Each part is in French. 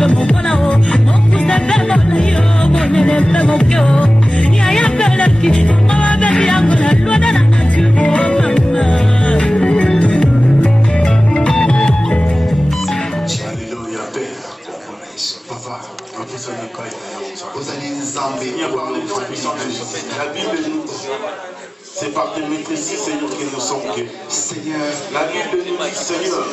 La Bible nous dit, c'est par tes maîtrises, Seigneur, que nous sommes guéris. Seigneur, la Bible nous dit, Seigneur,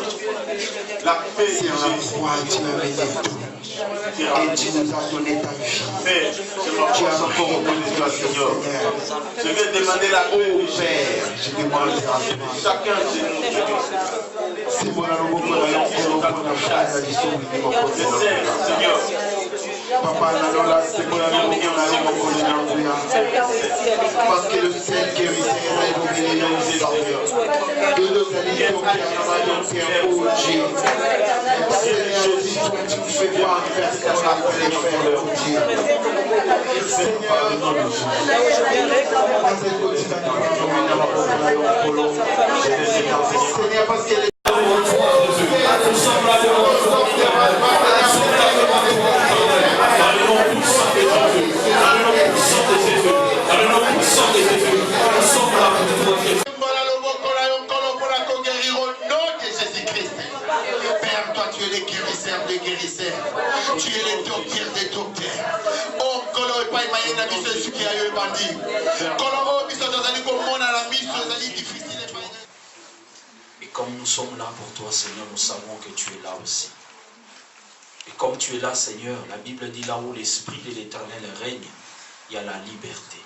la paix, c'est en la croix, tu as mené tout. Et tu nous as donné ta vie. Père, je m'approche encore auprès de toi, Seigneur. Je vais demander la paix, Père. Je demande chacun de nous. C'est moi la robe Seigneur. Papa, c'est moi la robe parce que le ciel qui est ici, de l'organisation qui a adopté un beau Dieu. Seigneur, si toi tu ne fais pas faire ce qu'on a fait faire, mon Dieu. Seigneur, parce que les tu es le docteur des docteurs. Oh, et comme nous sommes là pour toi, Seigneur, nous savons que tu es là aussi. Et comme tu es là, Seigneur, la Bible dit là où l'Esprit de l'Éternel règne, il y a la liberté.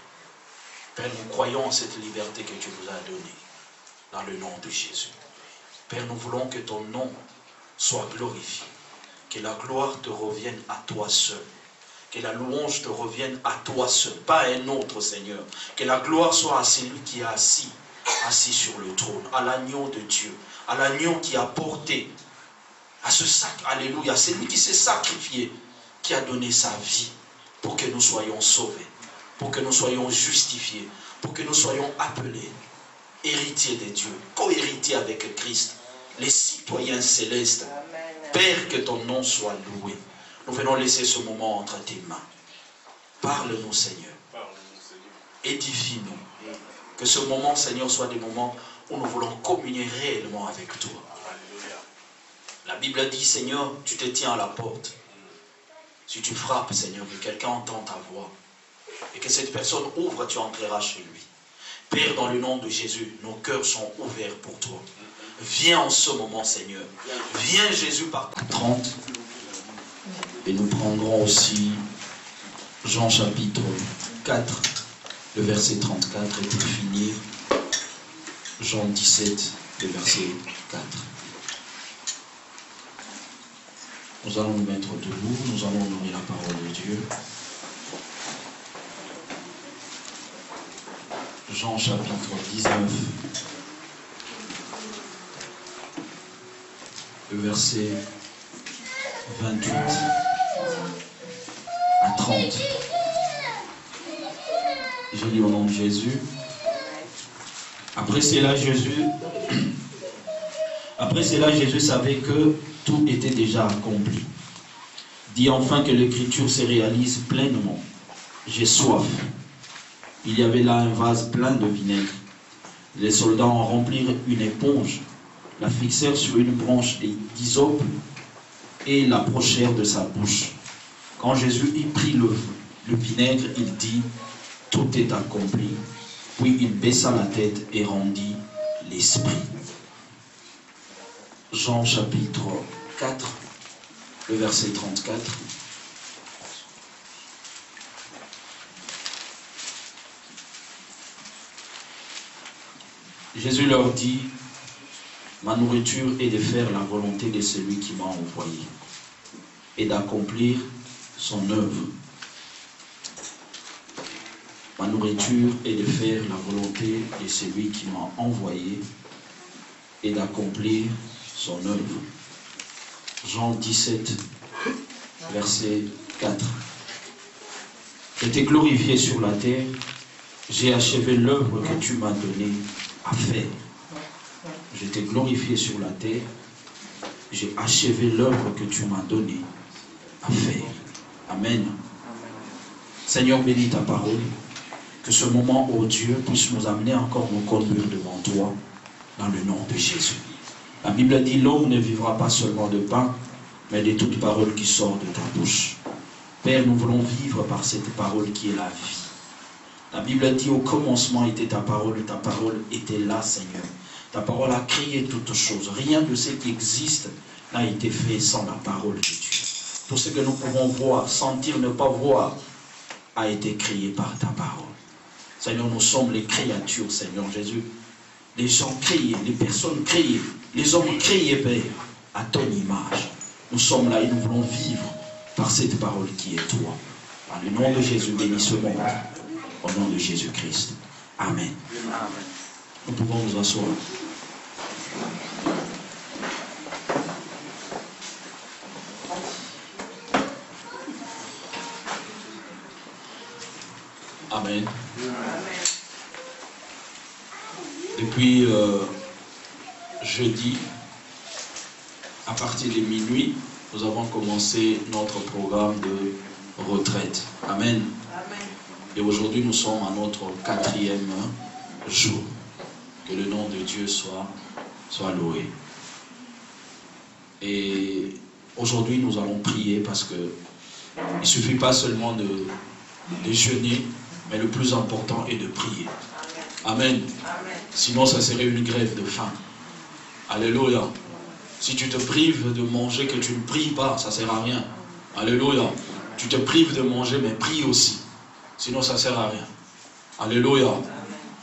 Père, nous croyons en cette liberté que tu nous as donnée, dans le nom de Jésus. Père, nous voulons que ton nom soit glorifié. Que la gloire te revienne à toi seul. Que la louange te revienne à toi seul, pas à un autre, Seigneur. Que la gloire soit à celui qui est assis sur le trône, à l'agneau de Dieu, à l'agneau qui a porté, à ce sac, alléluia, celui qui s'est sacrifié, qui a donné sa vie pour que nous soyons sauvés, pour que nous soyons justifiés, pour que nous soyons appelés héritiers de Dieu, co-héritiers avec Christ, les citoyens célestes. Père, que ton nom soit loué. Nous venons laisser ce moment entre tes mains. Parle-nous, Seigneur. Édifie-nous. Que ce moment, Seigneur, soit des moments où nous voulons communier réellement avec toi. La Bible dit, Seigneur, tu te tiens à la porte. Si tu frappes, Seigneur, que quelqu'un entend ta voix et que cette personne ouvre, tu entreras chez lui. Père, dans le nom de Jésus, nos cœurs sont ouverts pour toi. Viens en ce moment, Seigneur. Viens, Jésus, par 30. Et nous prendrons aussi Jean chapitre 4, le verset 34. Et pour finir, Jean 17, le verset 4. Nous allons nous mettre debout. Nous allons honorer la parole de Dieu. Jean chapitre 19. Le verset 28 à 30. Je lis au nom de Jésus. Après cela, Jésus savait que tout était déjà accompli. Dit enfin que l'écriture se réalise pleinement. J'ai soif. Il y avait là un vase plein de vinaigre. Les soldats en remplirent une éponge, la fixèrent sur une branche d'hysope et l'approchèrent de sa bouche. Quand Jésus y prit le vinaigre, il dit, tout est accompli. Puis il baissa la tête et rendit l'esprit. Jean chapitre 4, le verset 34. Jésus leur dit, ma nourriture est de faire la volonté de celui qui m'a envoyé et d'accomplir son œuvre. Ma nourriture est de faire la volonté de celui qui m'a envoyé et d'accomplir son œuvre. Jean 17, verset 4. Je t'ai glorifié sur la terre, j'ai achevé l'œuvre que tu m'as donnée à faire. Je t'ai glorifié sur la terre, j'ai achevé l'œuvre que tu m'as donnée à faire. Amen. Seigneur, bénis ta parole. Que ce moment, ô Dieu, puisse nous amener encore nous conduire devant toi, dans le nom de Jésus. La Bible dit, l'homme ne vivra pas seulement de pain, mais de toute parole qui sort de ta bouche. Père, nous voulons vivre par cette parole qui est la vie. La Bible dit, au commencement était ta parole était là, Seigneur. Ta parole a créé toutes choses. Rien de ce qui existe n'a été fait sans la parole de Dieu. Tout ce que nous pouvons voir, sentir, ne pas voir, a été créé par ta parole. Seigneur, nous sommes les créatures, Seigneur Jésus. Les gens créés, les personnes créées, les hommes créés, Père, à ton image. Nous sommes là et nous voulons vivre par cette parole qui est toi. Dans le nom de Jésus, bénis ce moment. Au nom de Jésus-Christ. Amen. Nous pouvons nous asseoir. Amen. Depuis jeudi, à partir de minuit, nous avons commencé notre programme de retraite. Amen. Et aujourd'hui, nous sommes à notre 4e jour. Que le nom de Dieu soit loué. Et aujourd'hui, nous allons prier parce que il ne suffit pas seulement de jeûner, mais le plus important est de prier. Amen. Sinon, ça serait une grève de faim. Alléluia. Si tu te prives de manger, que tu ne pries pas, ça ne sert à rien. Alléluia. Tu te prives de manger, mais prie aussi. Sinon, ça ne sert à rien. Alléluia.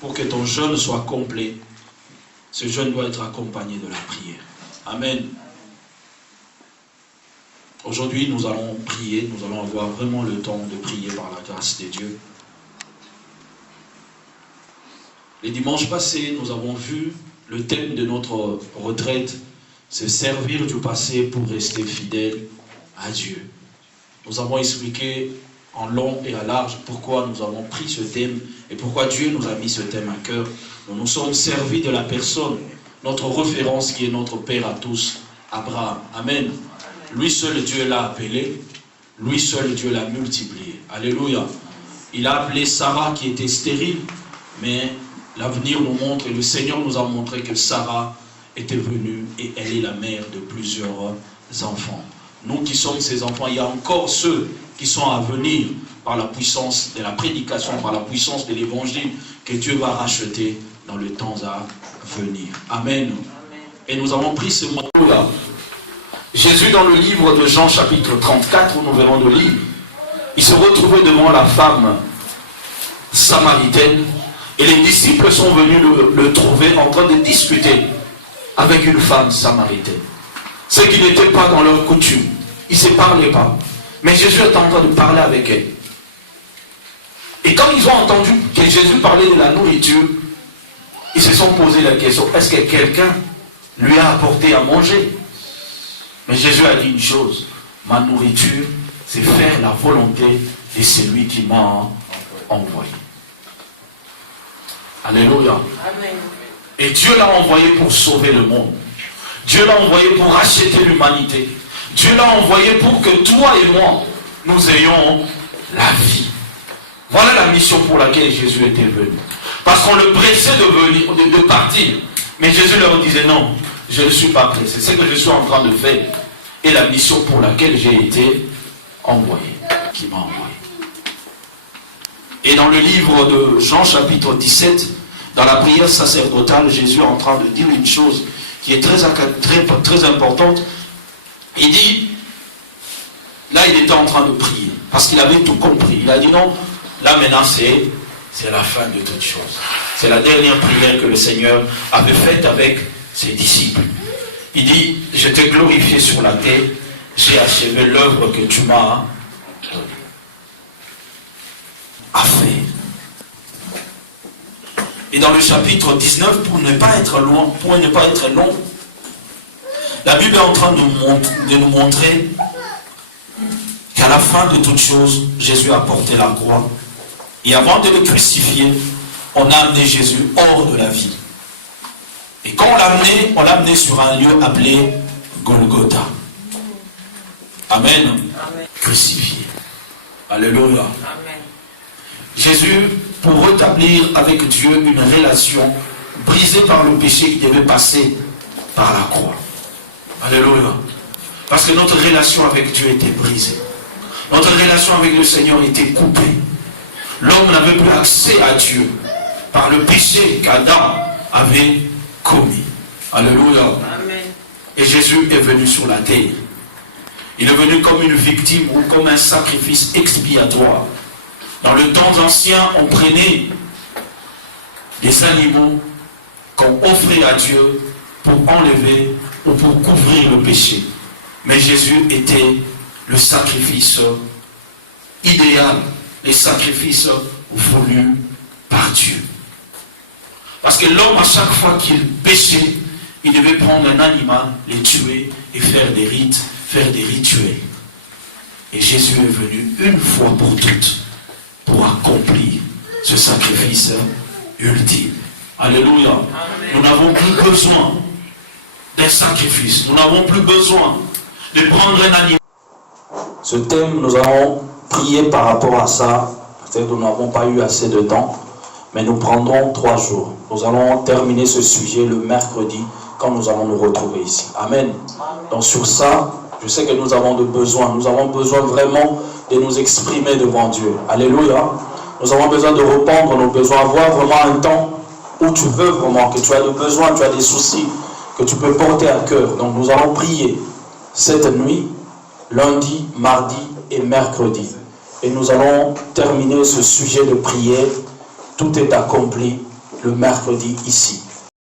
Pour que ton jeûne soit complet, ce jeûne doit être accompagné de la prière. Amen. Aujourd'hui, nous allons prier. Nous allons avoir vraiment le temps de prier par la grâce de Dieu. Les dimanches passés, nous avons vu le thème de notre retraite, c'est servir du passé pour rester fidèle à Dieu. Nous avons expliqué en long et à large pourquoi nous avons pris ce thème et pourquoi Dieu nous a mis ce thème à cœur. Nous nous sommes servis de la personne, notre référence qui est notre Père à tous, Abraham. Amen. Lui seul Dieu l'a appelé, lui seul Dieu l'a multiplié. Alléluia. Il a appelé Sarah qui était stérile, mais l'avenir nous montre et le Seigneur nous a montré que Sarah était venue et elle est la mère de plusieurs enfants. Nous qui sommes ces enfants, il y a encore ceux qui sont à venir par la puissance de la prédication, par la puissance de l'évangile que Dieu va racheter dans le temps à venir. Amen. Et nous avons pris ce mot-là. Jésus, dans le livre de Jean chapitre 34, où nous venons de lire, il se retrouvait devant la femme samaritaine et les disciples sont venus le trouver en train de discuter avec une femme samaritaine. Ce qui n'était pas dans leur coutume. Ils ne se parlaient pas. Mais Jésus était en train de parler avec elle. Et quand ils ont entendu que Jésus parlait de la nourriture, ils se sont posé la question, est-ce que quelqu'un lui a apporté à manger? Mais Jésus a dit une chose, ma nourriture, c'est faire la volonté de celui qui m'a envoyé. Alléluia. Amen. Et Dieu l'a envoyé pour sauver le monde. Dieu l'a envoyé pour racheter l'humanité. Dieu l'a envoyé pour que toi et moi, nous ayons la vie. Voilà la mission pour laquelle Jésus était venu. Parce qu'on le pressait de partir. Mais Jésus leur disait non, je ne suis pas pressé. C'est ce que je suis en train de faire. Et la mission pour laquelle j'ai été envoyé. Qui m'a envoyé. Et dans le livre de Jean chapitre 17, dans la prière sacerdotale, Jésus est en train de dire une chose qui est très importante. Il dit, là il était en train de prier, parce qu'il avait tout compris. Il a dit non, là maintenant c'est la fin de toute chose. C'est la dernière prière que le Seigneur avait faite avec ses disciples. Il dit, je t'ai glorifié sur la terre, j'ai achevé l'œuvre que tu m'as donnée. À faire. Et dans le chapitre 19, pour ne pas être long, la Bible est en train de nous montrer qu'à la fin de toute chose, Jésus a porté la croix. Et avant de le crucifier, on a amené Jésus hors de la vie. Et quand on l'a amené sur un lieu appelé Golgotha. Amen. Amen. Crucifié. Alléluia. Amen. Jésus, pour rétablir avec Dieu une relation brisée par le péché qui devait passer par la croix. Alléluia. Parce que notre relation avec Dieu était brisée. Notre relation avec le Seigneur était coupée. L'homme n'avait plus accès à Dieu par le péché qu'Adam avait commis. Alléluia. Amen. Et Jésus est venu sur la terre. Il est venu comme une victime ou comme un sacrifice expiatoire. Dans le temps ancien, on prenait des animaux qu'on offrait à Dieu pour enlever ou pour couvrir le péché. Mais Jésus était le sacrifice idéal, le sacrifice voulu par Dieu. Parce que l'homme, à chaque fois qu'il péchait, il devait prendre un animal, le tuer et faire des rites, faire des rituels. Et Jésus est venu une fois pour toutes pour accomplir ce sacrifice ultime. Alléluia. Amen. Nous n'avons plus besoin d'un sacrifice. Nous n'avons plus besoin de prendre un animal. Ce thème, nous allons prier par rapport à ça. Peut-être que nous n'avons pas eu assez de temps, mais nous prendrons 3 jours. Nous allons terminer ce sujet le mercredi, quand nous allons nous retrouver ici. Amen. Donc sur ça, je sais que nous avons de besoin. Nous avons besoin vraiment de nous exprimer devant Dieu. Alléluia. Nous avons besoin de répondre nos besoins, avoir vraiment un temps où tu veux vraiment, que tu as des besoins, tu as des soucis, que tu peux porter à cœur. Donc nous allons prier cette nuit, lundi, mardi et mercredi. Et nous allons terminer ce sujet de prière. Tout est accompli le mercredi ici.